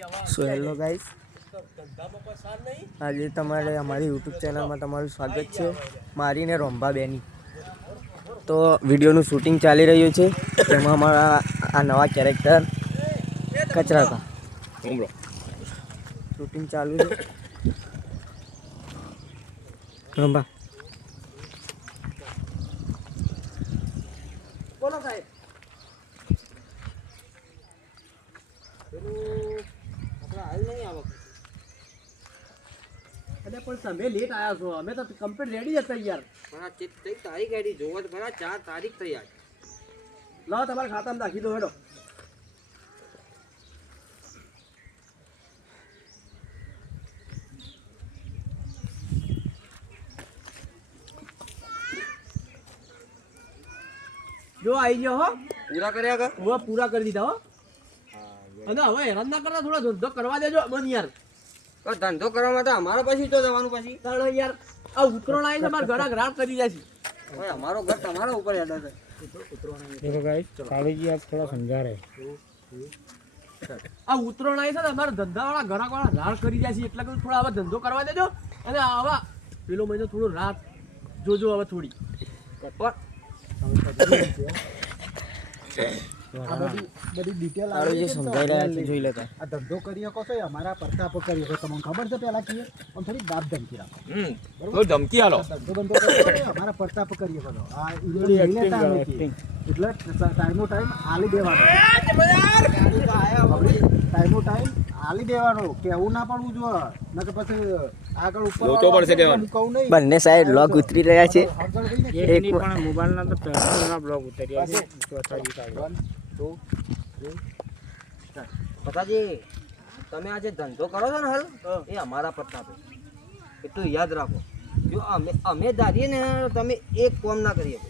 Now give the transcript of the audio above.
So hello guys, આજે તમારે અમારી યુટ્યુબ ચેનલમાં તમારું સ્વાગત છે. મારીને રોંભા બેની તો વિડીયોનું શૂટિંગ ચાલી રહ્યું છે. તેમાં અમારા આ નવા કેરેક્ટર કચરાકા શૂટિંગ ચાલુ છે. રોંભા બોલો સાહેબ. હાલ નહીં આવો એટલે પણ તમે લેટ આવ્યા છો. અમે તો કમ્પ્લીટ રેડી હતા યાર. તારીખ આઈડી જોવો તો ખરા, 4 તારીખ થઈ આજ. લાવો તમારા ખાતામાં નાખી દો. હેડો જો આવી ગયો હો. પૂરા કર્યા કર. હવે પૂરા કરી દીધા હો. અને હવે હેરાન ના કરતા, થોડો ધંધો કરવા દેજો મન યાર. તો ધંધો કરવામાં તો અમારો પછી તો જવાનું પછી. તાણ યાર આ ઉતરોણ આવી છે, મારા ઘણા ગ્રાહક કરી જાય છે. હવે અમારો ઘર તમારા ઉપર યાદ છે. देखो गाइस, कालू जी आप थोड़ा समझा रहे આ ઉતરોણ આવી છે ને, અમારા ધંધાવાળા ઘરાકવાળા રાડ કરી જાય છે. એટલે કે થોડા હવે ધંધો કરવા દેજો. અને હવે પેલો મહિનો થોડો રાત જોજો હવે થોડી. બધી ડિટેલ તારો જે સમજાઈ રહ્યા છે જોઈ લેતા. આ ધંધો કરી શકો છો, અમારા પ્રતાપ કરી શકો. તમને ખબર છે પેલા કીએ આમ થોડી દાબ ધમકી રાખો. તો ધમકી આલો. ધંધો બંધો કરી શકો, અમારા પ્રતાપ કરી શકો. આ ઈલેક્શન લેતા નથી એટલે ટાઈમો ટાઈમ આલી દેવાનો. ટાઈમો ટાઈમ આલી દેવાનો. કેવું ના પડવું જોઈએ, નકર પછી આગળ ઉપર કહું નહીં. બંને સાઈડ લોક ઉતરી રહ્યા છે. एक नहीं पण मोबाइल ना तो पर्सनल ब्लॉग उतरिया છે. ચોથા ગીત આવ્યો. પતાજી, તમે આ જે ધંધો કરો છો ને હાલ, એ અમારા પ્રતાપે. એટલું યાદ રાખો. જો અમે ધારીએ ને, તમે એક કોમ ના કરી શકો.